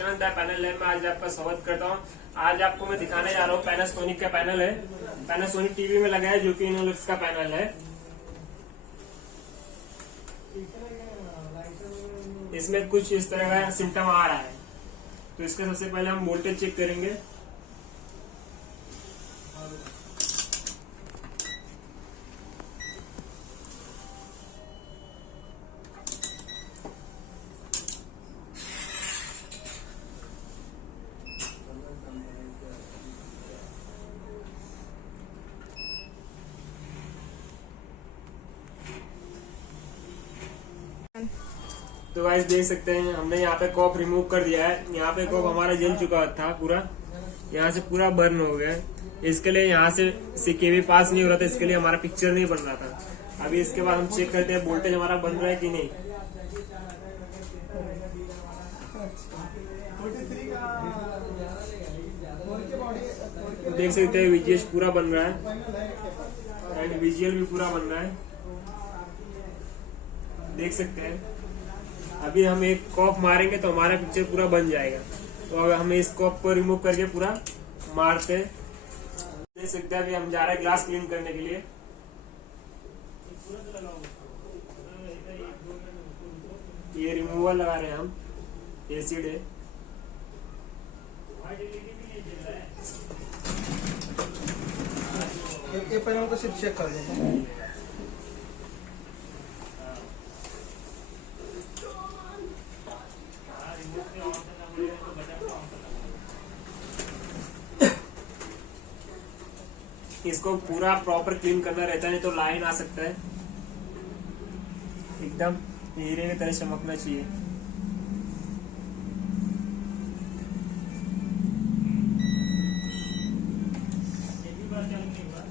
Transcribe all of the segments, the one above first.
Channel the panel है। मैं आज आपका स्वागत करता हूँ। आज आपको मैं दिखाने जा रहा हूँ पैनासोनिक का पैनल है। पैनासोनिक टीवी में लगा है जो कि इनोलक्स का पैनल है। इसमें कुछ इस तरह का सिम्टम आ रहा है, तो इसका सबसे पहले हम वोल्टेज चेक करेंगे। तो गाइस देख सकते हैं हमने यहाँ पे कॉप रिमूव कर दिया है। यहाँ पे कॉप हमारा जल चुका था पूरा, यहाँ से पूरा बर्न हो गया। इसके लिए यहाँ से केबी पास नहीं हो रहा था, इसके लिए हमारा पिक्चर नहीं बन रहा था। अभी इसके बाद हम चेक करते हैं वोल्टेज हमारा बन रहा है कि नहीं। तो देख सकते हैं वीजीएस पूरा बन रहा है एंड विजुअल भी पूरा बन रहा है, देख सकते हैं। अभी हम एक कॉप मारेंगे तो हमारा पिक्चर पूरा बन जाएगा। तो अब हमें इस कॉप को रिमूव करके पूरा मारते हैं। देख सकते हैं अभी हम जा रहे हैं ग्लास क्लीन करने के लिए। ये रिमूवल लगा रहे हैं हम, एसिड है। ये पैनल को सिर्फ चेक कर देते हैं। इसको पूरा प्रॉपर क्लीन करना रहता है, नहीं तो लाइन आ सकता है। एकदम हीरे की तरह चमकना चाहिए।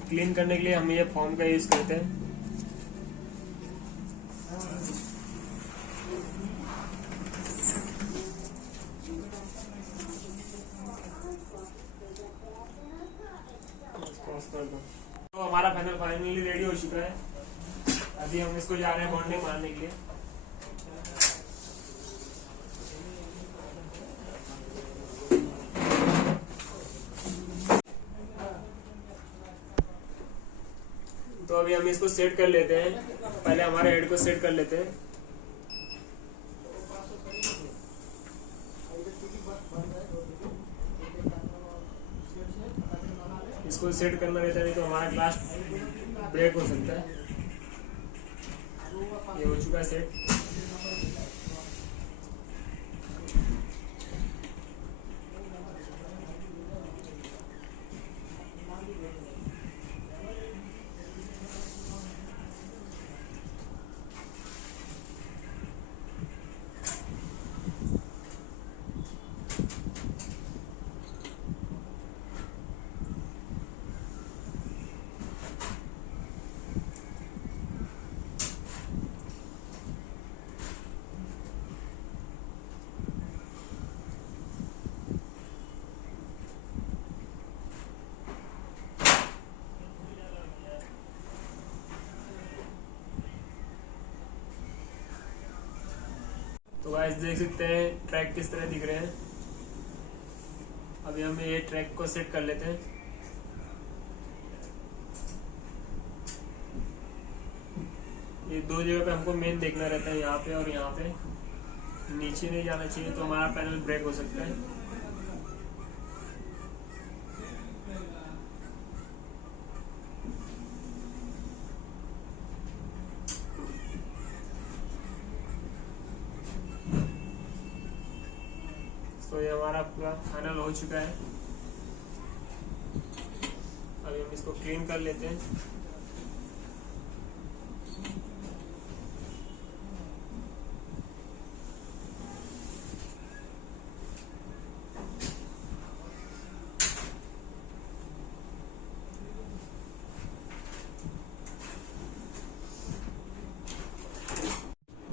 क्लीन करने के लिए हम ये फॉर्म का यूज करते हैं। तो हमारा पैनल फाइनली रेडी हो चुका है। अभी हम इसको जा रहे हैं बॉन्डिंग मारने के लिए। तो अभी हम इसको सेट कर लेते हैं। पहले हमारे हेड को सेट कर लेते हैं। इसको सेट करना रहता है, नहीं तो हमारा ग्लास ब्रेक हो सकता है। ये हो चुका है सेट। तो गाइस देख सकते हैं ट्रैक किस तरह दिख रहे हैं। अभी हम ये ट्रैक को सेट कर लेते हैं। ये दो जगह पे हमको मेन देखना रहता है, यहाँ पे और यहाँ पे। नीचे नहीं जाना चाहिए तो हमारा पैनल ब्रेक हो सकता है। तो ये हमारा पूरा फाइनल हो चुका है। अभी हम इसको क्लीन कर लेते हैं।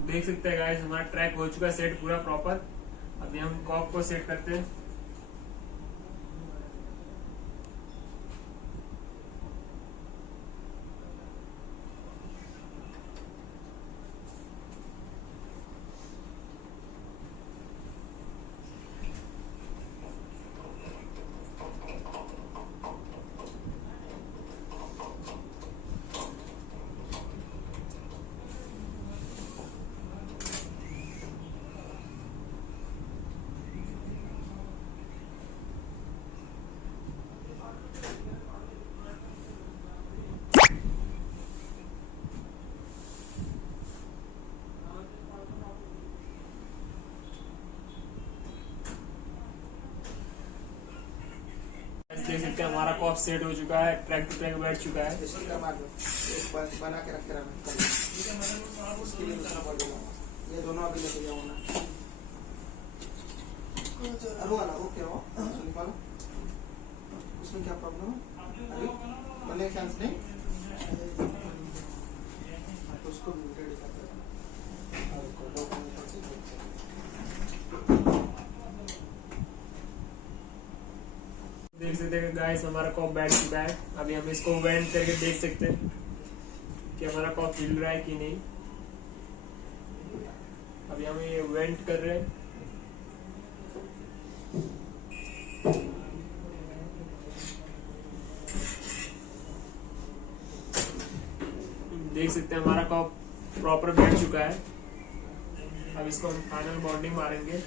देख सकते हैं गाइस हमारा ट्रैक हो चुका है सेट पूरा प्रॉपर। अभी हम कॉप को सेट करते हैं। सकते हैं हमारा कॉप सेट हो चुका है, ट्रैक टू ट्रैक बैठ चुका है। स्टिकर मार दो, एक बना के रखे रहना, उसके लिए दूसरा पड़ेगा। ये दोनों अभी लेके जाओ ना। अरे वाला ओके हो, निकालो। उसमें क्या प्रॉब्लम है? अभी बनने का चांस नहीं, उसको रेडी करते हैं। देख सकते हैं गाइस हमारा कॉप बैठ चुका है। अभी हम इसको वेंट करके देख सकते हैं कि हमारा कॉप हिल रहा है कि नहीं। अभी हम ये वेंट कर रहे हैं। देख सकते हैं हमारा कॉप प्रॉपर बैठ चुका है। अब इसको हम फाइनल बॉन्डिंग मारेंगे।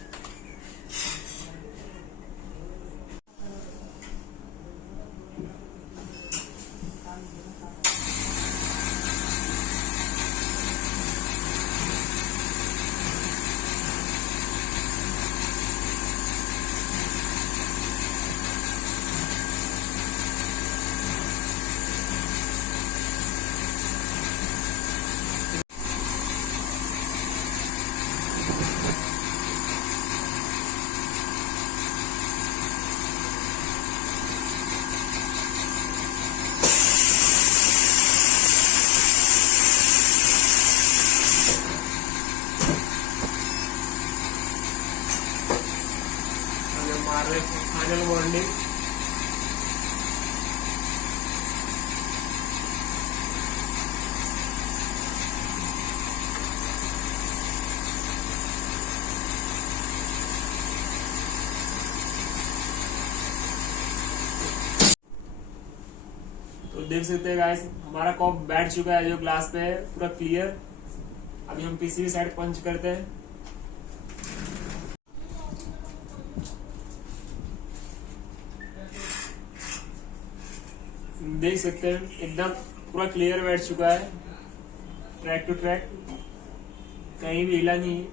मार रहे फाइनल बॉन्डिंग। तो देख सकते हैं गाइस हमारा कॉप बैठ चुका है, जो ग्लास पे है पूरा क्लियर। अभी हम पीछे साइड पंच करते हैं। देख सकते हैं एकदम पूरा क्लियर बैठ चुका है, ट्रैक टू ट्रैक, कहीं भी हिला नहीं।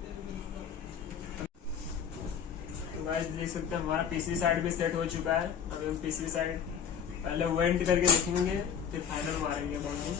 तो गाइस देख सकते हैं हमारा पीछली साइड भी सेट हो चुका है। अभी हम पीछली साइड पहले वेंट करके देखेंगे, फिर फाइनल मारेंगे बॉन्डिंग।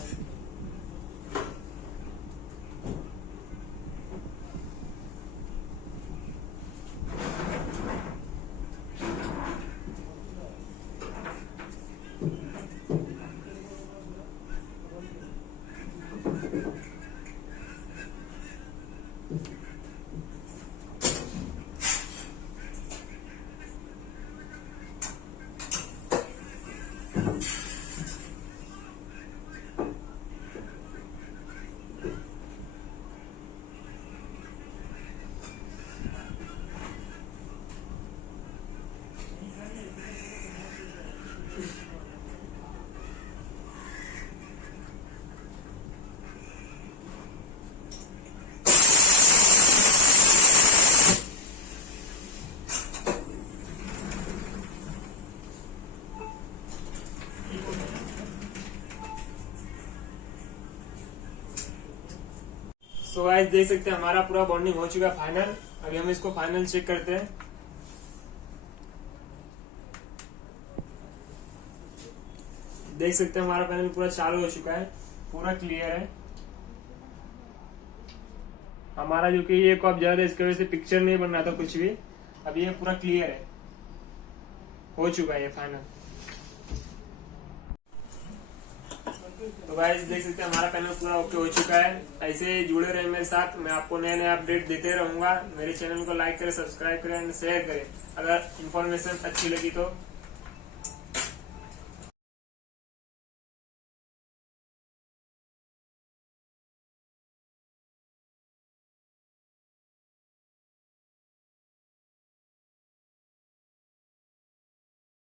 सो गाइस देख सकते हैं हमारा पूरा बॉन्डिंग हो चुका है फाइनल। अभी हम इसको फाइनल चेक करते हैं। देख सकते हैं हमारा पैनल पूरा चालू हो चुका है, पूरा क्लियर है हमारा। जो कि ये कॉप ज्यादा इसकी वजह से पिक्चर नहीं बन रहा था कुछ भी। अभी ये पूरा क्लियर है, हो चुका है ये फाइनल। तो गाइस देख सकते हैं हमारा पैनल पूरा ओके हो चुका है। ऐसे जुड़े रहे मेरे साथ, मैं आपको नए नए अपडेट देते रहूंगा। मेरे चैनल को लाइक करें, सब्सक्राइब करें एंड शेयर करें। अगर इन्फॉर्मेशन अच्छी लगी तो